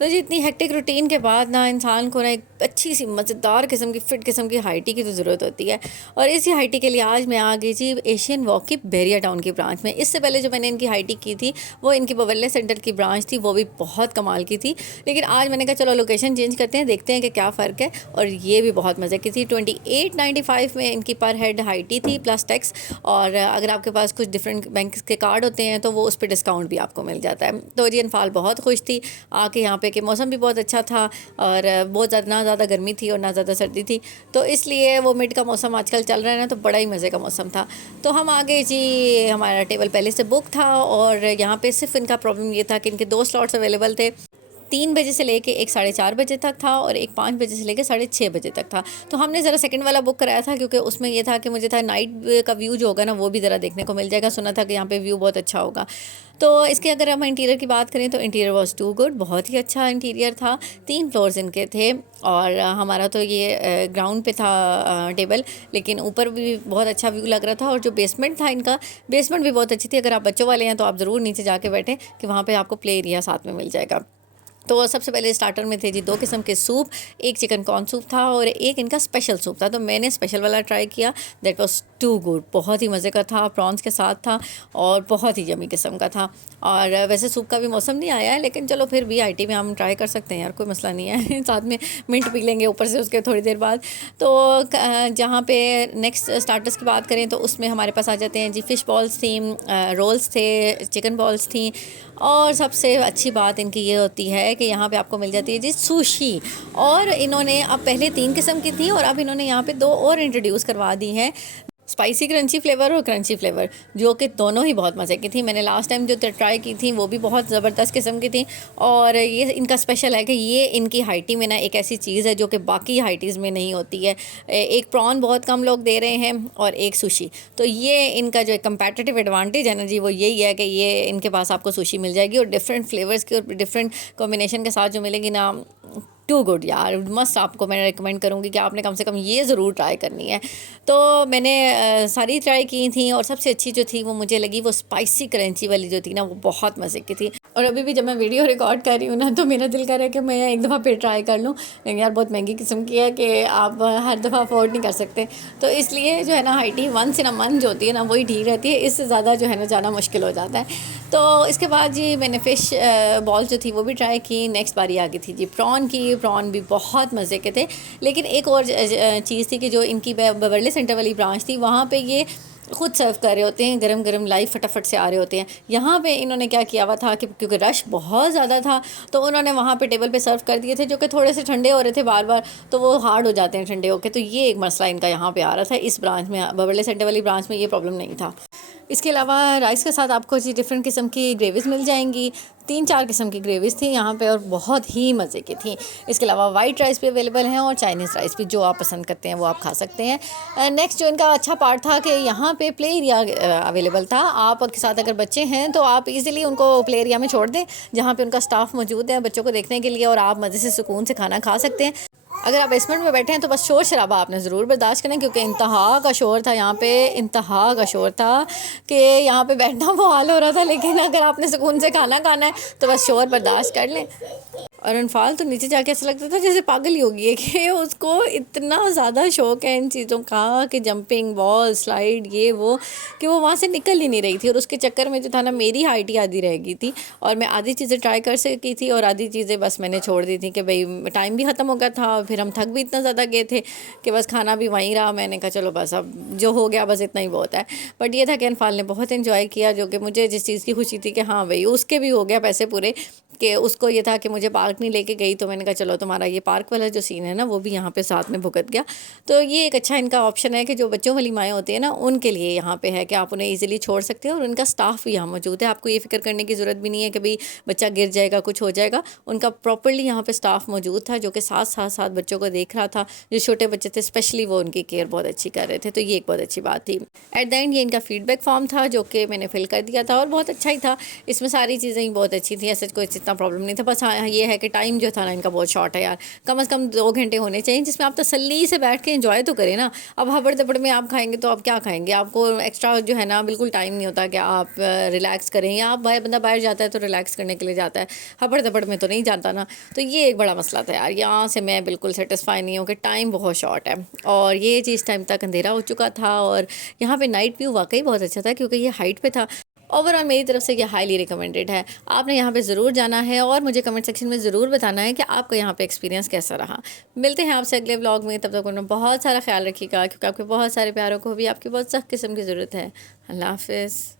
तो जी इतनी hectic routine के बाद ना इंसान को ना एक अच्छी सी मज़ेदार किस्म की फ़िट किस्म की हाई टी की तो ज़रूरत होती है। और इसी हाई टी के लिए आज मैं आ गई जी एशियन वॉक की बैरिया टाउन की ब्रांच में। इससे पहले जो मैंने इनकी हाई टी की थी वो इनकी बवल्ले सेंटर की ब्रांच थी, वो भी बहुत कमाल की थी। लेकिन आज मैंने कहा चलो लोकेशन चेंज करते हैं, देखते हैं कि क्या फ़र्क है। और ये भी बहुत मज़े की थी। 2895 में इनकी पर हेड हाई टी थी प्लस टैक्स। और अगर आपके पास कुछ डिफरेंट बैंक के कार्ड होते हैं तो वो उस पर डिस्काउंट भी आपको मिल जाता है। तो जी अनफाल बहुत खुश थी आके यहाँ पे कि मौसम भी बहुत अच्छा था और बहुत ज़्यादा ना ज़्यादा गर्मी थी और ना ज़्यादा सर्दी थी। तो इसलिए वो मिड का मौसम आजकल चल रहा है ना, तो बड़ा ही मज़े का मौसम था। तो हम आगे जी, हमारा टेबल पहले से बुक था और यहाँ पे सिर्फ इनका प्रॉब्लम ये था कि इनके 2 स्लॉट्स अवेलेबल थे। 3 बजे से लेके एक 4:30 बजे तक था और एक 5 बजे से लेके 6:30 बजे तक था। तो हमने ज़रा सेकंड वाला बुक कराया था क्योंकि उसमें ये था कि मुझे था नाइट का व्यू जो होगा ना वो भी ज़रा देखने को मिल जाएगा। सुना था कि यहाँ पे व्यू बहुत अच्छा होगा। तो इसके अगर हम इंटीरियर की बात करें तो इंटीरियर वाज़ टू गुड, बहुत ही अच्छा इंटीरियर था। 3 फ्लोर्स इनके थे और हमारा तो ये ग्राउंड पे था टेबल, लेकिन ऊपर भी बहुत अच्छा व्यू लग रहा था। और जो बेसमेंट था इनका, बेसमेंट भी बहुत अच्छी थी। अगर आप बच्चों वाले हैं तो आप ज़रूर नीचे जाके बैठें कि वहाँ पे आपको प्ले एरिया साथ में मिल जाएगा। तो सबसे पहले स्टार्टर में थे जी 2 किस्म के सूप, एक चिकन कॉर्न सूप था और एक इनका स्पेशल सूप था। तो मैंने स्पेशल वाला ट्राई किया, दैट वाज टू गुड, बहुत ही मज़े का था, प्रॉन्स के साथ था और बहुत ही यमी किस्म का था। और वैसे सूप का भी मौसम नहीं आया है, लेकिन चलो फिर भी आईटी में हम ट्राई कर सकते हैं यार, कोई मसला नहीं है। साथ में मिंट पी लेंगे ऊपर से उसके थोड़ी देर बाद। तो जहाँ पे नेक्स्ट स्टार्टर्स की बात करें तो उसमें हमारे पास आ जाते हैं जी फ़िश बॉल्स थी, रोल्स थे, चिकन बॉल्स थी। और सबसे अच्छी बात इनकी ये होती है कि यहाँ पे आपको मिल जाती है जी सुशी। और इन्होंने अब पहले 3 किस्म की थी और अब इन्होंने यहाँ पे 2 और इंट्रोड्यूस करवा दी हैं, स्पाइसी क्रंची फ्लेवर और क्रंची फ्लेवर, जो कि दोनों ही बहुत मज़े की थी। मैंने लास्ट टाइम जो ट्राई की थी वो भी बहुत ज़बरदस्त किस्म की थी। और ये इनका स्पेशल है कि ये इनकी हाई टी में ना एक ऐसी चीज़ है जो कि बाकी हाई टीज़ में नहीं होती है। एक प्रॉन बहुत कम लोग दे रहे हैं और एक सुशी। तो ये इनका जो कंपेटिटिव एडवांटेज है ना जी, वो यही है कि ये इनके पास आपको सुशी मिल जाएगी और डिफरेंट फ्लेवर्स की और डिफरेंट कॉम्बिनेशन के साथ जो मिलेगी ना, टू गुड यार, मस्त। आपको मैं रिकमेंड करूँगी कि आपने कम से कम ये ज़रूर ट्राई करनी है। तो मैंने सारी ट्राई की थी और सबसे अच्छी जो थी वो मुझे लगी वो स्पाइसी क्रंची वाली जो थी ना, वो बहुत मज़े की थी। और अभी भी जब मैं वीडियो रिकॉर्ड कर रही हूँ ना तो मेरा दिल कर रहा है कि मैं एक दफ़ा फिर ट्राई कर लूँ, लेकिन यार बहुत महंगी किस्म की है कि आप हर दफ़ा अफोर्ड नहीं कर सकते। तो इसलिए जो है ना high tea once in a month जो होती है ना वही ठीक रहती है, इससे ज़्यादा जो है ना जाना मुश्किल हो जाता है। तो इसके बाद जी मैंने फ़िश बॉल जो थी वो भी ट्राई की। नेक्स्ट बारी आ गई थी जी प्रॉन की। प्रॉन भी बहुत मज़े के थे। लेकिन एक और चीज़ थी कि जो इनकी बबरले सेंटर वाली ब्रांच थी वहाँ पे ये खुद सर्व कर रहे होते हैं, गरम गरम लाइव फटाफट से आ रहे होते हैं। यहाँ पे इन्होंने क्या किया हुआ था कि क्योंकि रश बहुत ज़्यादा था तो उन्होंने वहाँ पे टेबल पे सर्व कर दिए थे, जो कि थोड़े से ठंडे हो रहे थे बार बार, तो वो हार्ड हो जाते हैं ठंडे होके। तो ये एक मसला इनका यहाँ पे आ रहा था इस ब्रांच में। बबरले सेंटर वाली ब्रांच में ये प्रॉब्लम नहीं था। इसके अलावा राइस के साथ आपको जी डिफरेंट किस्म की ग्रेवीज़ मिल जाएंगी। 3-4 किस्म की ग्रेवीज़ थी यहाँ पे और बहुत ही मज़े की थी। इसके अलावा वाइट राइस भी अवेलेबल हैं और चाइनीज़ राइस भी, जो आप पसंद करते हैं वो आप खा सकते हैं। नेक्स्ट जो इनका अच्छा पार्ट था कि यहाँ पे प्ले एरिया अवेलेबल था। आपके साथ अगर बच्चे हैं तो आप इजीली उनको प्ले एरिया में छोड़ दें, जहाँ पे उनका स्टाफ मौजूद है बच्चों को देखने के लिए, और आप मज़े से सुकून से खाना खा सकते हैं। अगर आप बेसमेंट में बैठे हैं तो बस शोर शराबा आपने ज़रूर बर्दाश्त करें, क्योंकि इंतहा का शोर था यहाँ पे, इंतहा का शोर था कि यहाँ पे बैठना वो हाल हो रहा था। लेकिन अगर आपने सुकून से खाना खाना है तो बस शोर बर्दाश्त कर लें। और अनफाल तो नीचे जाके ऐसा लगता था जैसे पागल ही होगी है कि उसको इतना ज़्यादा शौक है इन चीज़ों का कि जंपिंग बॉल स्लाइड ये वो, कि वो वहाँ से निकल ही नहीं रही थी। और उसके चक्कर में जो था ना, मेरी हाइट ही आधी रह गई थी और मैं आधी चीज़ें ट्राई कर सकी थी और आधी चीज़ें बस मैंने छोड़ दी थी कि भाई टाइम भी ख़त्म हो गया था, फिर हम थक भी इतना ज़्यादा गए थे कि बस खाना भी वहीं रहा। मैंने कहा चलो बस अब जो हो गया बस इतना ही बहुत है। बट ये था कि अनफाल ने बहुत इन्जॉय किया, जो कि मुझे जिस चीज़ की खुशी थी कि हाँ भाई उसके भी हो गया पैसे पूरे, कि उसको ये था कि मुझे पार्क नहीं लेके गई। तो मैंने कहा चलो तुम्हारा ये पार्क वाला जो सीन है ना वो भी यहाँ पे साथ में भुगत गया। तो ये एक अच्छा इनका ऑप्शन है कि जो बच्चों वाली माएँ होती हैं ना उनके लिए यहाँ पे है कि आप उन्हें इजीली छोड़ सकते हैं और उनका स्टाफ भी यहाँ मौजूद है। आपको ये फिक्र करने की ज़रूरत भी नहीं है कि भाई बच्चा गिर जाएगा कुछ हो जाएगा। उनका प्रॉपरली यहाँ पे स्टाफ मौजूद था जो कि साथ साथ साथ बच्चों को देख रहा था। जो छोटे बच्चे थे स्पेशली वो उनकी केयर बहुत अच्छी कर रहे थे, तो ये एक बहुत अच्छी बात थी। एट द एंड ये इनका फीडबैक फॉर्म था जो कि मैंने फिल कर दिया था और बहुत अच्छा ही था। इसमें सारी चीज़ें ही बहुत अच्छी थी, ऐसा कोई इतना प्रॉब्लम नहीं था। बस हाँ, ये है कि टाइम जो था ना इनका बहुत शॉर्ट है यार। कम से कम 2 घंटे होने चाहिए जिसमें आप तसल्ली से बैठ के एंजॉय तो करें ना। अब हबड़ दबड़ में आप खाएंगे तो आप क्या खाएंगे, आपको एक्स्ट्रा जो है ना बिल्कुल टाइम नहीं होता कि आप रिलैक्स करें, या आप बंदा बाहर जाता है तो रिलैक्स करने के लिए जाता है, हबड़ दबड़ में तो नहीं जाता ना। तो ये एक बड़ा मसला था यार, यहाँ से मैं बिल्कुल सेटिस्फाई नहीं हूँ कि टाइम बहुत शॉर्ट है। और ये चीज़ टाइम तक अंधेरा हो चुका था, और यहाँ पे नाइट व्यू वाकई बहुत अच्छा था क्योंकि ये हाइट पे था। ओवरऑल मेरी तरफ से ये हाईली रिकमेंडेड है, आपने यहाँ पे ज़रूर जाना है, और मुझे कमेंट सेक्शन में ज़रूर बताना है कि आपका यहाँ पे एक्सपीरियंस कैसा रहा। मिलते हैं आपसे अगले व्लॉग में, तब तक अपना बहुत सारा ख्याल रखिएगा क्योंकि आपके बहुत सारे प्यारों को भी आपकी बहुत सख्त किस्म की ज़रूरत है। अल्लाह हाफिज़।